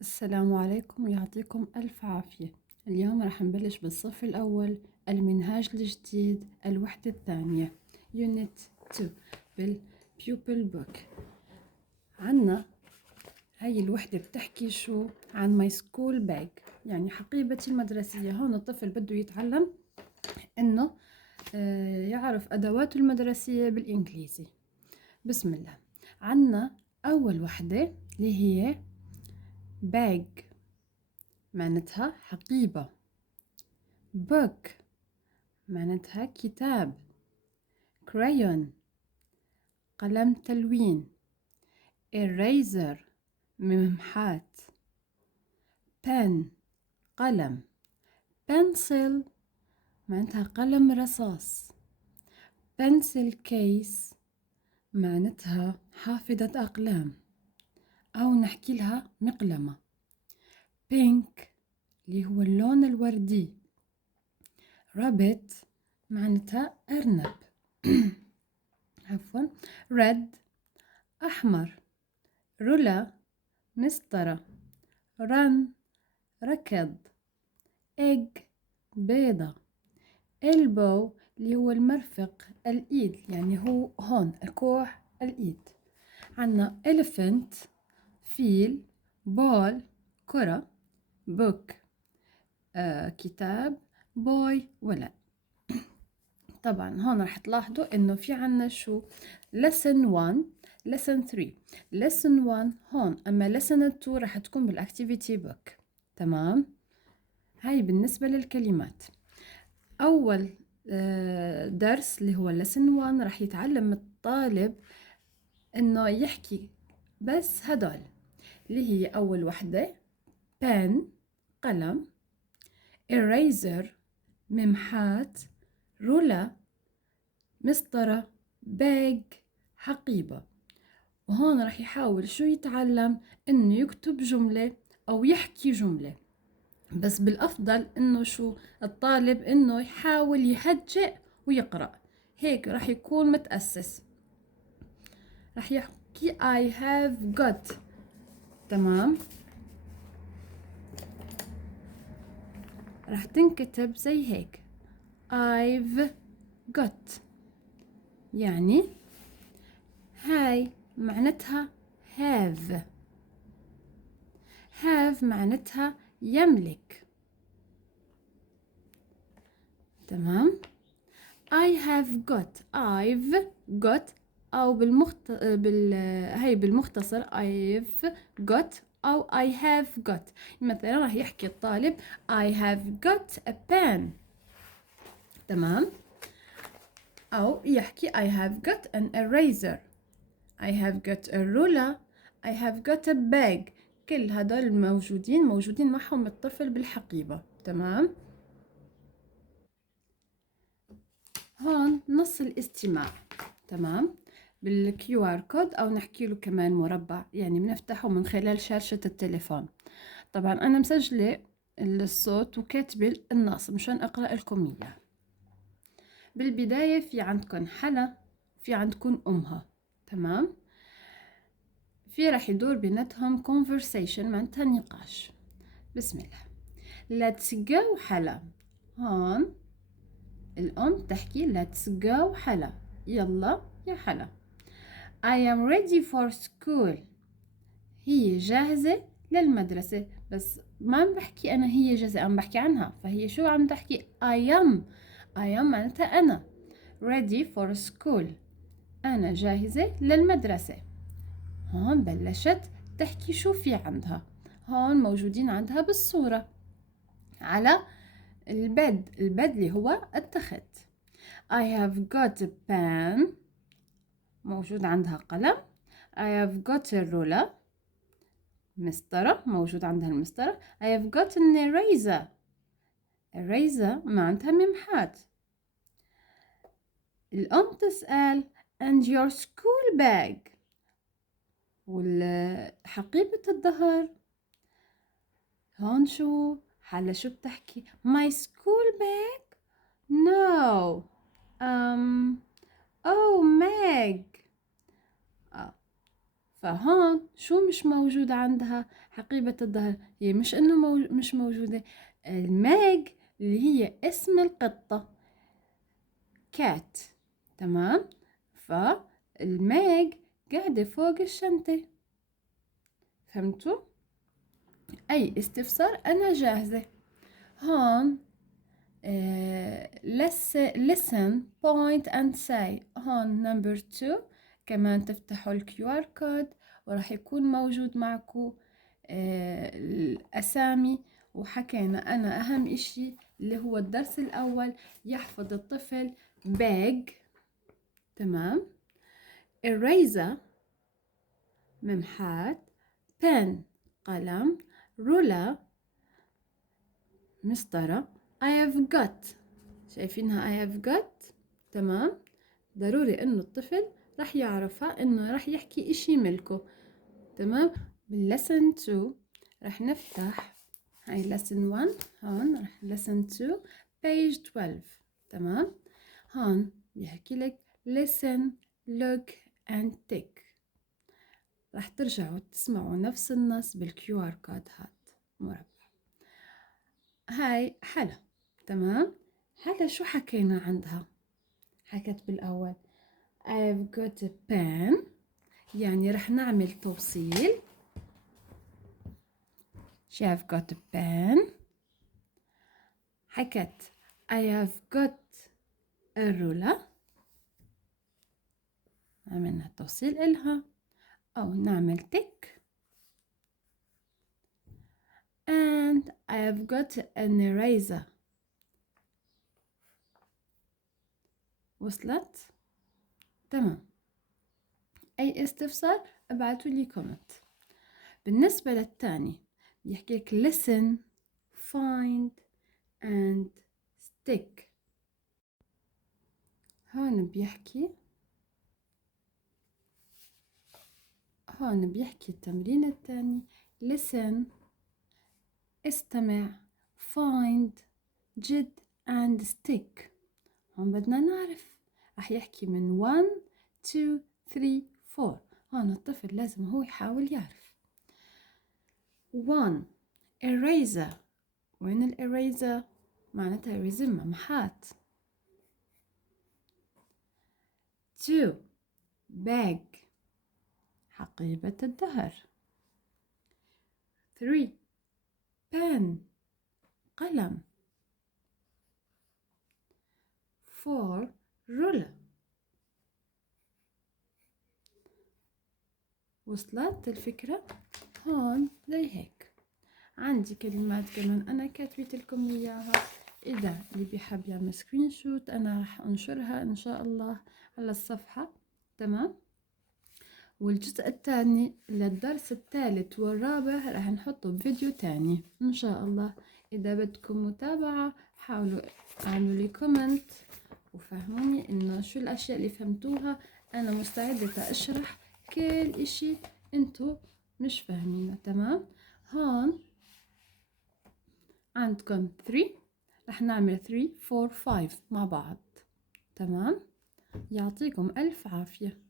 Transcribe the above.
السلام عليكم، يعطيكم ألف عافية. اليوم راح نبلش بالصف الأول، المنهاج الجديد، الوحدة الثانية Unit 2 بالبيوبل بوك. عنا هاي الوحدة بتحكي شو عن ماي سكول باج، يعني حقيبتي المدرسية. هون الطفل بده يتعلم إنه يعرف أدواته المدرسية بالإنجليزي. بسم الله. عنا أول وحدة اللي هي باج، معناتها حقيبة. book معناتها كتاب. crayon قلم تلوين. eraser ممحات. pen قلم. pencil معناتها قلم رصاص. pencil case معناتها حافظة أقلام أو نحكي لها مقلمة. pink اللي هو اللون الوردي. rabbit معناتها أرنب. عفوا. red أحمر. رولة مسطرة. run ركض. egg بيضة. elbow اللي هو المرفق، الإيد، يعني هو هون كوع الإيد. عنا elephant فيل. ball كرة. book كتاب. boy ولد. طبعا هون راح تلاحظوا انه في عنا شو lesson 1 lesson 3 lesson 1 هون، اما lesson 2 راح تكون بالاكتيفيتي بوك. تمام. هاي بالنسبة للكلمات. اول درس اللي هو lesson 1 راح يتعلم الطالب انه يحكي بس هدول، اللي هي اول وحدة pen قلم. eraser ممحات. رولة مسطرة. باج حقيبة. وهون راح يحاول شو يتعلم انه يكتب جملة او يحكي جملة، بس بالافضل انه شو الطالب انه يحاول يهجئ ويقرأ، هيك راح يكون متأسس. راح يحكي I have got. تمام. راح تنكتب زي هيك I've got، يعني هاي معناتها have. have معناتها يملك. تمام. I have got I've got أو هاي بالمختصر I've got أو I have got. مثلا راح يحكي الطالب I have got a pen. تمام. أو يحكي I have got an eraser. I have got a ruler. I have got a bag. كل هدول موجودين معهم الطفل بالحقيبة. تمام. هون نص الاستماع. تمام. بالكيو ار كود او نحكي له كمان مربع، يعني بنفتحه من خلال شاشة التليفون. طبعا انا مسجلة الصوت وكاتبة النص مشان اقرأ لكم اياه. بالبداية في عندكم حلا، في عندكم امها. تمام. في راح يدور بيناتهم conversation معناتها نقاش. بسم الله. let's go حلا. هون الأم تحكي let's go حلا، يلا يا حلا. I am ready for school. هي جاهزة للمدرسة، بس ما عم بحكي أنا هي جاهزة، عم بحكي عنها، فهي شو عم تحكي I am. I am معناتها أنا. ready for school أنا جاهزة للمدرسة. هون بلشت تحكي شو في عندها. هون موجودين عندها بالصورة على البد اللي هو التخت. I have got a pen موجود عندها قلم. I have got a ruler مسطرة موجود عندها المسطرة. I have got an eraser. eraser معناتها ممحات. الأم تسأل and your school bag. والحقيبة الظهر. هون شو حلا شو بتحكي my school bag. no oh Meg. فهون شو مش موجود عندها حقيبة الظهر؟ هي مش إنه مش موجودة، الماج اللي هي اسم القطة كات، تمام؟ فالماج قاعدة فوق الشنطة. فهمتوا؟ أي استفسار أنا جاهزة. هون listen point and say. هون number 2 كمان تفتحوا الكيو ار كود وراح يكون موجود معكم الأسامي. وحكينا أنا أهم إشي اللي هو الدرس الأول يحفظ الطفل bag، تمام، eraser ممحات، pen قلم، ruler مسطرة، I have got، شايفينها I have got، تمام. ضروري إنه الطفل راح يعرفها، إنه راح يحكي إشي ملكه، تمام. باللسن 2 راح نفتح هاي lesson 1. هون راح lesson 2 page 12، تمام. هون بيحكي لك listen look and tick. راح ترجعوا تسمعوا نفس النص بالكيو ار كود هاد مربع. هاي حلا، تمام. حلا شو حكينا عندها؟ حكت بالأول I've got a pen، يعني رح نعمل توصيل. She have got a pen. حكت I have got a ruler، عملنا توصيل إلها. أو نعمل tick and I have got an eraser. وصلت؟ تمام. أي استفسار ابعتوا لي كومنت. بالنسبة للتاني بيحكي لك listen find and stick. هون بيحكي التمرين الثاني listen استمع find جد and stick. هون بدنا نعرف راح يحكي من 1 2 3 4. هون الطفل لازم هو يحاول يعرف. 1 eraser، وين الإريزر؟ معناتها eraser ممحات. 2 bag حقيبة الظهر. 3 pen قلم. 4 ruler. وصلت الفكرة؟ هون زي هيك عندي كلمات كمان أنا كاتبت لكم إياها. إذا اللي بيحب يعمل سكرين شوت أنا راح أنشرها إن شاء الله على الصفحة، تمام. والجزء الثاني للدرس الثالث والرابع راح نحطه بفيديو تاني إن شاء الله. إذا بدكم متابعة حاولوا اعملوا لي كومنت وفهموني إنه شو الأشياء اللي فهمتوها. أنا مستعدة أشرح كل إشي انتو مش فاهمينه، تمام. هون عندكم 3 رح نعمل 3 4 5 مع بعض، تمام. يعطيكم ألف عافية.